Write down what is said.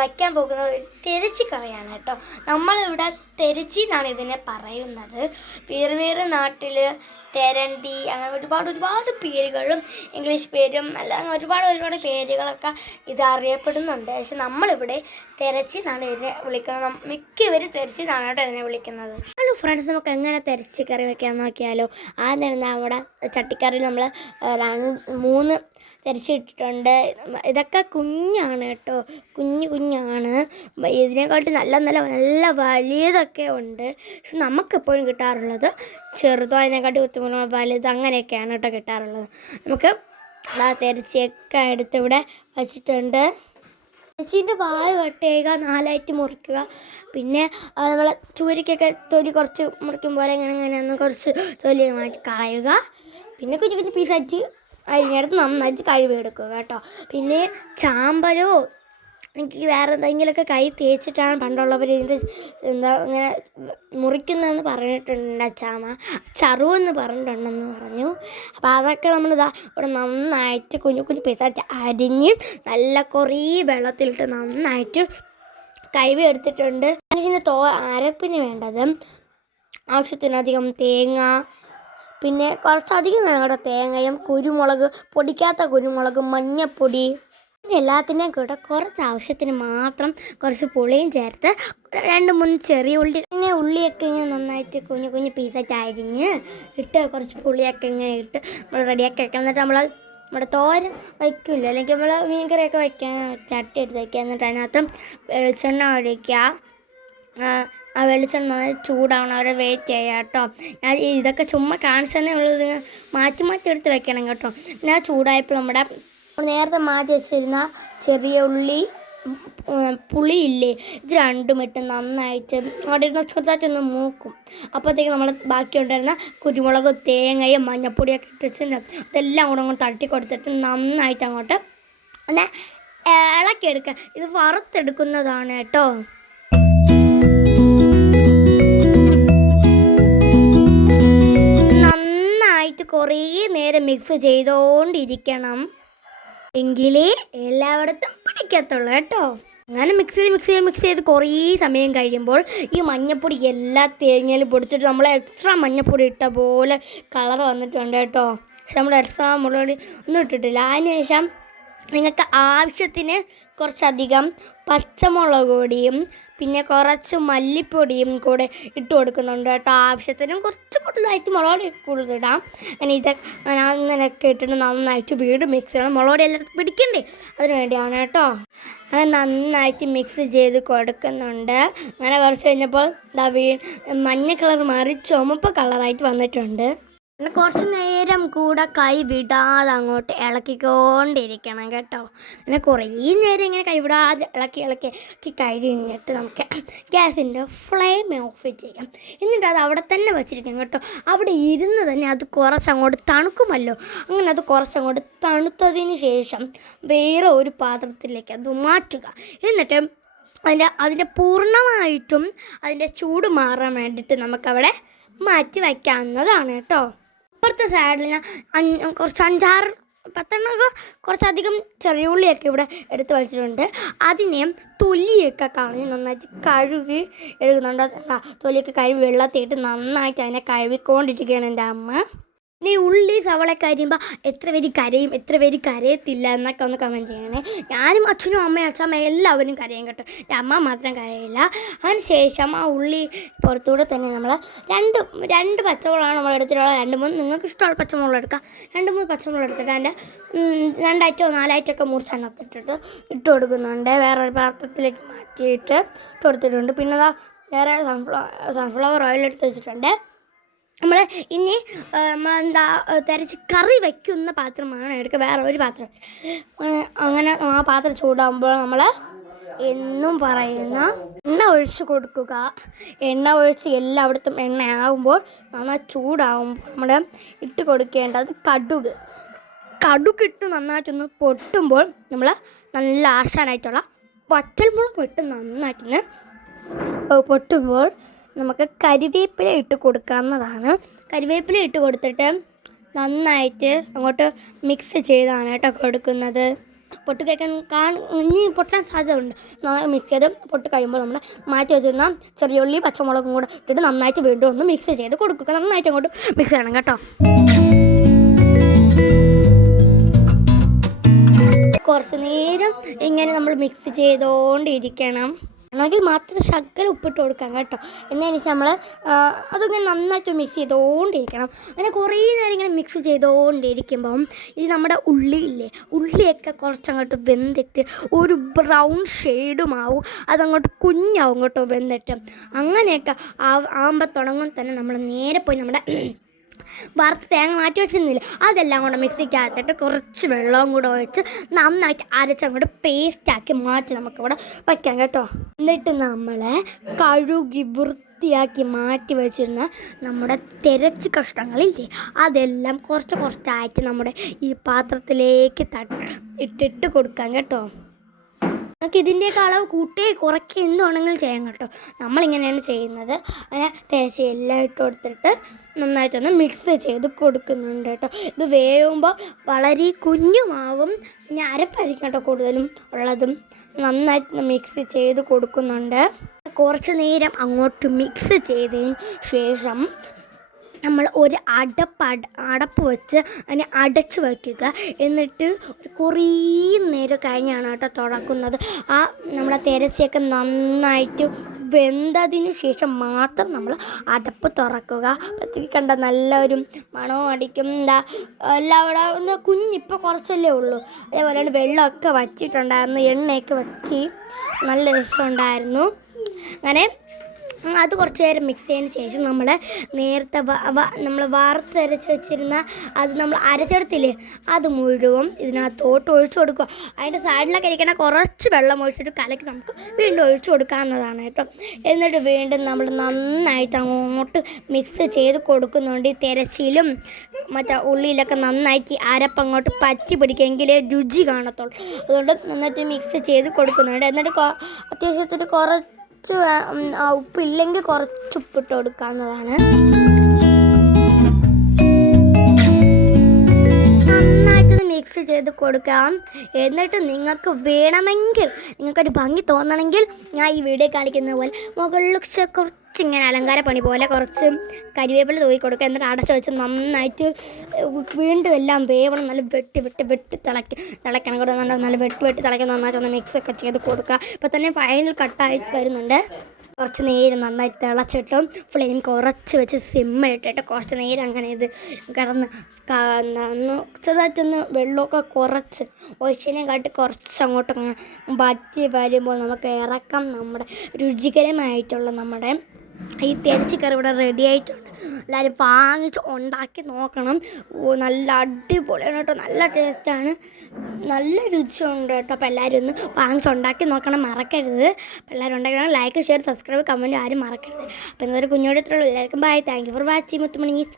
വയ്ക്കാൻ പോകുന്നത് ഒരു തെരച്ചി കറിയാണ് കേട്ടോ. നമ്മളിവിടെ തെരച്ചി എന്നാണ് ഇതിനെ പറയുന്നത്. വേറെ വേറെ നാട്ടിൽ തെരണ്ടി അങ്ങനെ ഒരുപാട് പേരുകളും ഇംഗ്ലീഷ് പേരും അല്ല ഒരുപാട് പേരുകളൊക്കെ ഇത് അറിയപ്പെടുന്നുണ്ട്. പക്ഷെ നമ്മളിവിടെ തെരച്ചി എന്നാണ് ഇതിനെ വിളിക്കുന്നത്. മിക്കവരും തെരച്ചി എന്നാണ് കേട്ടോ ഇതിനെ വിളിക്കുന്നത്. ഹലോ ഫ്രണ്ട്സ്, നമുക്ക് എങ്ങനെ തെരച്ചി കറി വയ്ക്കാൻ നോക്കിയാലോ. ആദ്യം നമ്മുടെ ചട്ടിക്കറി നമ്മൾ 3 തെരച്ചിട്ടിട്ടുണ്ട്. ഇതൊക്കെ കുഞ്ഞാണ് കേട്ടോ, കുഞ്ഞാണ്. ഇതിനെക്കാട്ടി നല്ല വലിയതൊക്കെ ഉണ്ട്. പക്ഷെ നമുക്കെപ്പോഴും കിട്ടാറുള്ളത് ചെറുതോ അതിനെക്കാട്ടി കുറച്ച് വലുത് അങ്ങനെയൊക്കെയാണ് കേട്ടോ കിട്ടാറുള്ളത്. നമുക്ക് തെരച്ചിയൊക്കെ എടുത്തിവിടെ വച്ചിട്ടുണ്ട്. തെരച്ചീൻ്റെ വായ കട്ട് ചെയ്യുക, 4ആയിട്ട് മുറിക്കുക. പിന്നെ നമ്മൾ ചൂരയ്ക്കൊക്കെ തൊലി കുറച്ച് മുറിക്കും പോലെ ഇങ്ങനെ കുറച്ച് തൊലി മാറ്റി കളയുക. പിന്നെ കുഞ്ഞു പീസായിട്ട് അതിനടുത്ത് നന്നായിട്ട് കഴുകിയെടുക്കുക കേട്ടോ. പിന്നെ ചാമ്പലോ എനിക്ക് വേറെ എന്തെങ്കിലുമൊക്കെ കൈ തേച്ചിട്ടാണ് പണ്ടുള്ളവർ ഇതിൻ്റെ ഇങ്ങനെ മുറിക്കുന്നതെന്ന് പറഞ്ഞിട്ടുണ്ട്. ചറുവെന്ന് പറഞ്ഞിട്ടുണ്ടെന്ന് പറഞ്ഞു. അപ്പോൾ അതൊക്കെ നമ്മളിതാ ഇവിടെ നന്നായിട്ട് കുഞ്ഞു പീസായിട്ട് അരിഞ്ഞ് നല്ല കുറേ വെള്ളത്തിലിട്ട് നന്നായിട്ട് കഴുകി എടുത്തിട്ടുണ്ട്. അതിന് അരപ്പിന് വേണ്ടത് ആവശ്യത്തിനധികം തേങ്ങ, പിന്നെ കുറച്ചധികം വേണം കേട്ടോ. തേങ്ങയും കുരുമുളക്, പൊടിക്കാത്ത കുരുമുളക്, മഞ്ഞൾപ്പൊടി, പിന്നെ എല്ലാത്തിൻ്റെയും കൂടെ കുറച്ച് ആവശ്യത്തിന് മാത്രം കുറച്ച് പുളിയും ചേർത്ത് 2-3 ചെറിയ ഉള്ളി. പിന്നെ ഉള്ളിയൊക്കെ ഇങ്ങനെ നന്നായിട്ട് കുഞ്ഞു പീസായിട്ട് അരിഞ്ഞ് ഇട്ട് കുറച്ച് പുളിയൊക്കെ ഇങ്ങനെ ഇട്ട് നമ്മൾ റെഡിയാക്കി വെക്കണം. എന്നിട്ട് നമ്മുടെ തോരൻ വയ്ക്കില്ല, അല്ലെങ്കിൽ നമ്മൾ മീൻകറിയൊക്കെ വയ്ക്കാൻ ചട്ടി എടുത്ത് വയ്ക്കുക. എന്നിട്ട് അതിനകത്ത് വെളിച്ചെണ്ണ ഒഴിക്കുക. ആ വെളിച്ചെണ്ണ ചൂടാവണം, അവരെ വെയിറ്റ് ചെയ്യുക കേട്ടോ. ഞാൻ ഇതൊക്കെ ചുമ്മാ കാണിച്ചതന്നെ ഉള്ളത്, മാറ്റി എടുത്ത് വെക്കണം കേട്ടോ. പിന്നെ ചൂടായപ്പോൾ നമ്മുടെ നേരത്തെ മാറ്റി വെച്ചിരുന്ന ചെറിയ ഉള്ളി, പുളിയില്ലേ, ഇത് രണ്ടും ഇട്ട് നന്നായിട്ട് അവിടെ ഇരുന്ന് ചെറുതായിട്ടൊന്ന് മൂക്കും. അപ്പോഴത്തേക്ക് നമ്മൾ ബാക്കി ഉണ്ടായിരുന്ന കുരുമുളക്, തേങ്ങയും മഞ്ഞൾപ്പൊടിയൊക്കെ ഇട്ട് വെച്ചിട്ടുണ്ട്. അതെല്ലാം കൂടെ അങ്ങോട്ട് തട്ടി കൊടുത്തിട്ട് നന്നായിട്ട് അങ്ങോട്ട് പിന്നെ ഇളക്കിയെടുക്കുക. ഇത് വറുത്തെടുക്കുന്നതാണ് കേട്ടോ. കുറേ നേരം മിക്സ് ചെയ്തുകൊണ്ടിരിക്കണം, എങ്കിലേ എല്ലായിടത്തും പിടിക്കത്തുള്ളൂ കേട്ടോ. അങ്ങനെ മിക്സ് ചെയ്ത് കുറേ സമയം കഴിയുമ്പോൾ ഈ മഞ്ഞപ്പൊടി എല്ലാ തേങ്ങയിലും പൊടിച്ചിട്ട് നമ്മൾ എക്സ്ട്രാ മഞ്ഞപ്പൊടി ഇട്ട പോലെ കളർ വന്നിട്ടുണ്ട് കേട്ടോ. പക്ഷെ നമ്മൾ എക്സ്ട്രാ മുളക് ഒന്നും ഇട്ടിട്ടില്ല. അതിനുശേഷം നിങ്ങൾക്ക് ആവശ്യത്തിന് കുറച്ചധികം പച്ചമുളക് പൊടിയും പിന്നെ കുറച്ച് മല്ലിപ്പൊടിയും കൂടെ ഇട്ട് കൊടുക്കുന്നുണ്ട് കേട്ടോ. ആവശ്യത്തിനും കുറച്ച് കൂടുതലായിട്ട് മുളക് കൂടുതലിടാം. അങ്ങനെയൊക്കെ ഇട്ടിട്ട് നന്നായിട്ട് വീണ്ടും മിക്സ് ചെയ്യണം. മുളക് എല്ലായിടത്തും പിടിക്കണ്ടേ, അതിന് വേണ്ടിയാണ് കേട്ടോ. അങ്ങനെ നന്നായിട്ട് മിക്സ് ചെയ്ത് കൊടുക്കുന്നുണ്ട്. അങ്ങനെ കുറച്ച് കഴിഞ്ഞപ്പോൾ മഞ്ഞ കളർ മാറി ചുമപ്പ് കളറായിട്ട് വന്നിട്ടുണ്ട്. പിന്നെ കുറച്ച് നേരം കൂടെ കൈ വിടാതെ അങ്ങോട്ട് ഇളക്കിക്കൊണ്ടിരിക്കണം കേട്ടോ. അങ്ങനെ കുറേ നേരം ഇങ്ങനെ കൈ വിടാതെ ഇളക്കി കഴിഞ്ഞിട്ട് നമുക്ക് ഗ്യാസിൻ്റെ ഫ്ലെയിം ഓഫ് ചെയ്യാം. എന്നിട്ട് അത് അവിടെ തന്നെ വെച്ചിരിക്കണം കേട്ടോ. അവിടെ ഇരുന്ന് തന്നെ അത് കുറച്ചങ്ങോട്ട് തണുക്കുമല്ലോ. അങ്ങനെ അത് കുറച്ചങ്ങോട്ട് തണുത്തതിന് ശേഷം വേറെ ഒരു പാത്രത്തിലേക്ക് അത് മാറ്റുക. എന്നിട്ട് അതിൻ്റെ പൂർണ്ണമായിട്ടും അതിൻ്റെ ചൂട് മാറാൻ വേണ്ടിയിട്ട് നമുക്കവിടെ മാറ്റി വയ്ക്കാവുന്നതാണ് കേട്ടോ. അപ്പുറത്തെ സൈഡിൽ ഞാൻ കുറച്ച് 5-6-10 കുറച്ചധികം ചെറിയ ഉള്ളിയൊക്കെ ഇവിടെ എടുത്ത് വെച്ചിട്ടുണ്ട്. അതിനെ തൊലിയൊക്കെ കളഞ്ഞ് നന്നായിട്ട് കഴുകി എടുക്കുന്നുണ്ട്. തൊലിയൊക്കെ കഴുകി വെള്ളത്തിയിട്ട് നന്നായിട്ട് അതിനെ കഴുകിക്കൊണ്ടിരിക്കുകയാണ് എൻ്റെ അമ്മ. ഈ ഉള്ളി സവളയൊക്കെ അരിയുമ്പോൾ എത്ര പേര് കരയും, എത്ര പേര് കരയത്തില്ല എന്നൊക്കെ ഒന്ന് കമൻറ്റ് ചെയ്യണേ. ഞാനും അച്ഛനും അച്ഛമ്മ എല്ലാവരും കരയും കേട്ടോ. എൻ്റെ അമ്മ മാത്രം കരയില്ല. അതിന് ശേഷം ആ ഉള്ളി പുറത്തൂടെ തന്നെ നമ്മൾ രണ്ട് പച്ചമുളകാണ് നമ്മൾ എടുത്തിട്ടുള്ളത്. 2-3 നിങ്ങൾക്ക് ഇഷ്ടമുള്ള പച്ചമുളക് എടുക്കാം. 2-3 പച്ചമുളക് എടുത്തിട്ട് അതിൻ്റെ 2-4 മുറിച്ചതിനകത്തിട്ടിട്ട് ഇട്ട് കൊടുക്കുന്നുണ്ട്. വേറൊരു പാത്രത്തിലേക്ക് മാറ്റിയിട്ട് ഇട്ട് കൊടുത്തിട്ടുണ്ട്. പിന്നെ വേറെ സൺഫ്ലവർ ഓയിൽ എടുത്ത് വെച്ചിട്ടുണ്ട്. നമ്മൾ ഇനി തെരച്ച് കറി വയ്ക്കുന്ന പാത്രമാണ് എടുക്കുക, വേറെ ഒരു പാത്രം. അങ്ങനെ ആ പാത്രം ചൂടാകുമ്പോൾ നമ്മൾ എന്നും പറയുന്ന എണ്ണ ഒഴിച്ച് കൊടുക്കുക. എണ്ണ ഒഴിച്ച് എല്ലായിടത്തും എണ്ണയാകുമ്പോൾ നന്നായി ചൂടാകുമ്പോൾ നമ്മൾ ഇട്ട് കൊടുക്കേണ്ടത് കടുകിട്ട് നന്നായിട്ടൊന്ന് പൊട്ടുമ്പോൾ നമ്മൾ നല്ല ആശാനായിട്ടുള്ള വറ്റൽമുളക് ഇട്ട് നന്നായിട്ടൊന്ന് പൊട്ടുമ്പോൾ നമുക്ക് കരിവേപ്പില ഇട്ട് കൊടുക്കാവുന്നതാണ്. കരിവേപ്പില ഇട്ട് കൊടുത്തിട്ട് നന്നായിട്ട് അങ്ങോട്ട് മിക്സ് ചെയ്താണ് കേട്ടോ കൊടുക്കുന്നത്. പൊട്ട് കഴിക്കാൻ ഇനി പൊട്ടാൻ സാധ്യത ഉണ്ട്. നന്നായി മിക്സ് ചെയ്ത് പൊട്ട് കഴിയുമ്പോൾ നമ്മൾ മാറ്റി വെച്ചിരുന്ന ചെറിയ ഉള്ളി പച്ചമുളകും കൂടെ ഇട്ടിട്ട് നന്നായിട്ട് വീണ്ടും ഒന്ന് മിക്സ് ചെയ്ത് കൊടുക്കുക. നന്നായിട്ട് അങ്ങോട്ട് മിക്സ് ചെയ്യണം കേട്ടോ. കുറച്ച് നേരം ഇങ്ങനെ നമ്മൾ മിക്സ് ചെയ്തുകൊണ്ടിരിക്കണം. ആണെങ്കിൽ മാത്രം ശകലം ഉപ്പിട്ട് കൊടുക്കാം കേട്ടോ. എന്നതിന് വെച്ചാൽ നമ്മൾ അതിങ്ങനെ നന്നായിട്ട് മിക്സ് ചെയ്തുകൊണ്ടിരിക്കണം. അങ്ങനെ കുറേ നേരം ഇങ്ങനെ മിക്സ് ചെയ്തുകൊണ്ടിരിക്കുമ്പം ഇത് നമ്മുടെ ഉള്ളിയൊക്കെ കുറച്ചങ്ങോട്ട് വെന്തിട്ട് ഒരു ബ്രൗൺ ഷെയ്ഡുമാവും, അതങ്ങോട്ട് കുഞ്ഞാവും കേട്ടോ വെന്തിട്ട്. അങ്ങനെയൊക്കെ ആകുമ്പോൾ തുടങ്ങും തന്നെ നമ്മൾ നേരെ പോയി നമ്മുടെ വറുത്ത് തേങ്ങ മാറ്റി വെച്ചിരുന്നില്ല അതെല്ലാം കൂടെ മിക്സിക്കകത്തിട്ട് കുറച്ച് വെള്ളവും കൂടെ ഒഴിച്ച് നന്നായിട്ട് അരച്ചങ്ങോട്ട് പേസ്റ്റാക്കി മാറ്റി നമുക്കിവിടെ വയ്ക്കാം കേട്ടോ. എന്നിട്ട് നമ്മൾ കഴുകി വൃത്തിയാക്കി മാറ്റി വെച്ചിരുന്ന നമ്മുടെ തിരച്ച് കഷ്ണങ്ങളില്ലേ അതെല്ലാം കുറച്ചായിട്ട് നമ്മുടെ ഈ പാത്രത്തിലേക്ക് ഇട്ടിട്ട് കൊടുക്കാം കേട്ടോ. നമുക്ക് ഇതിൻ്റെയൊക്കെ അളവ് കൂട്ടുകയും കുറയ്ക്കുകയും എന്തുവാണെങ്കിലും ചെയ്യാം കേട്ടോ. നമ്മളിങ്ങനെയാണ് ചെയ്യുന്നത്. അങ്ങനെ തേച്ച് എല്ലാം ഇട്ട് കൊടുത്തിട്ട് നന്നായിട്ടൊന്ന് മിക്സ് ചെയ്ത് കൊടുക്കുന്നുണ്ട് കേട്ടോ. ഇത് വേവുമ്പോൾ വളരെ കുഞ്ഞുമാവും, പിന്നെ അരപ്പായിരിക്കും കേട്ടോ കൂടുതലും ഉള്ളതും. നന്നായിട്ട് മിക്സ് ചെയ്ത് കൊടുക്കുന്നുണ്ട്. കുറച്ച് നേരം അങ്ങോട്ട് മിക്സ് ചെയ്തതിന് ശേഷം നമ്മൾ ഒരു അടപ്പ് വെച്ച് അതിനെ അടച്ച് വയ്ക്കുക. എന്നിട്ട് കുറേ നേരം കഴിഞ്ഞാണ് കേട്ടോ തുറക്കുന്നത്. നമ്മളെ തിരച്ചയൊക്കെ നന്നായിട്ട് വെന്തതിന് ശേഷം മാത്രം നമ്മൾ അടപ്പ് തുറക്കുക. അപ്പോഴത്തേക്ക് കണ്ട നല്ലൊരു മണവും അടിക്കും. എല്ലാവിടെ കുഞ്ഞിപ്പോൾ കുറച്ചല്ലേ ഉള്ളൂ. അതേപോലെ വെള്ളമൊക്കെ വറ്റിയിട്ടുണ്ടായിരുന്നു, എണ്ണയൊക്കെ വറ്റി നല്ല രസമുണ്ടായിരുന്നു. അങ്ങനെ അത് കുറച്ച് നേരം മിക്സ് ചെയ്തതിന് ശേഷം നമ്മൾ നേരത്തെ നമ്മൾ വറുത്തരച്ച് വെച്ചിരുന്ന അത് നമ്മൾ അരച്ചെടുത്തില്ലേ അത് മുഴുവൻ ഇതിനകത്തോട്ട് ഒഴിച്ചു കൊടുക്കുക. അതിൻ്റെ സൈഡിലൊക്കെ ഇരിക്കണ കുറച്ച് വെള്ളം ഒഴിച്ചിട്ട് കലക്കി നമുക്ക് വീണ്ടും ഒഴിച്ചു കൊടുക്കാവുന്നതാണ് കേട്ടോ. എന്നിട്ട് വീണ്ടും നമ്മൾ നന്നായിട്ട് അങ്ങോട്ട് മിക്സ് ചെയ്ത് കൊടുക്കുന്നുണ്ട്. ഈ തിരച്ചിലും മറ്റേ ഉള്ളിയിലൊക്കെ നന്നായിട്ട് അരപ്പങ്ങോട്ട് പറ്റി പിടിക്കുമെങ്കിലേ രുചി കാണത്തുള്ളൂ. അതുകൊണ്ട് നന്നായിട്ട് മിക്സ് ചെയ്ത് കൊടുക്കുന്നുണ്ട്. എന്നിട്ട് അത്യാവശ്യത്തിന് ഉപ്പില്ലെങ്കിൽ കുറച്ച് ഉപ്പിട്ട് കൊടുക്കാവുന്നതാണ്. നന്നായിട്ടൊന്ന് മിക്സ് ചെയ്ത് കൊടുക്കാം. എന്നിട്ട് നിങ്ങൾക്ക് വേണമെങ്കിൽ, നിങ്ങൾക്കൊരു ഭംഗി തോന്നണമെങ്കിൽ ഞാൻ ഈ വീഡിയോ കാണിക്കുന്ന പോലെ മുകളിൽ ഇങ്ങനെ അലങ്കാര പണി പോലെ കുറച്ച് കരിവേപ്പില തൂക്കി കൊടുക്കുക. എന്നിട്ട് അടച്ചു വെച്ച് നന്നായിട്ട് വീണ്ടും എല്ലാം വേവണം. നല്ല വെട്ടി തിളയ്ക്കണം കൂടെ. നല്ല വെട്ടി തിളയ്ക്കാൻ നന്നായിട്ടൊന്ന് മിക്സൊക്കെ ചെയ്ത് കൊടുക്കുക. ഇപ്പോൾ തന്നെ ഫൈനൽ കട്ടായി വരുന്നുണ്ട്. കുറച്ച് നേരം നന്നായിട്ട് തിളച്ചിട്ടും ഫ്ലെയിം കുറച്ച് വെച്ച് സിമ്മിലിട്ടിട്ട് കുറച്ച് നേരം അങ്ങനെ ഇത് കിടന്ന് ചെറുതായിട്ടൊന്ന് വെള്ളമൊക്കെ കുറച്ച് ഒഴിച്ചതിനെ കാട്ടി കുറച്ചങ്ങോട്ട് വറ്റി വരുമ്പോൾ നമുക്ക് ഇറക്കാം. നമ്മുടെ രുചികരമായിട്ടുള്ള നമ്മുടെ ഈ തിരച്ചിക്കറി ഇവിടെ റെഡി ആയിട്ടുണ്ട്. എല്ലാവരും വാങ്ങിച്ച് ഉണ്ടാക്കി നോക്കണം. നല്ല അടിപൊളിയാണ് കേട്ടോ, നല്ല ടേസ്റ്റാണ്, നല്ല രുചിയുണ്ട് കേട്ടോ. അപ്പോൾ എല്ലാവരും ഒന്ന് വാങ്ങിച്ച് ഉണ്ടാക്കി നോക്കണം, മറക്കരുത്. അപ്പോൾ എല്ലാവരും ഉണ്ടാക്കണം. ലൈക്ക്, ഷെയർ, സബ്സ്ക്രൈബ്, കമൻറ്റ് ആരും മറക്കരുത്. അപ്പോൾ ഇന്നൊരു കുഞ്ഞോടെ ഇത്രയുള്ളൂ. എല്ലാവർക്കും bye. Thank you for watching മുത്തുമണീസ്.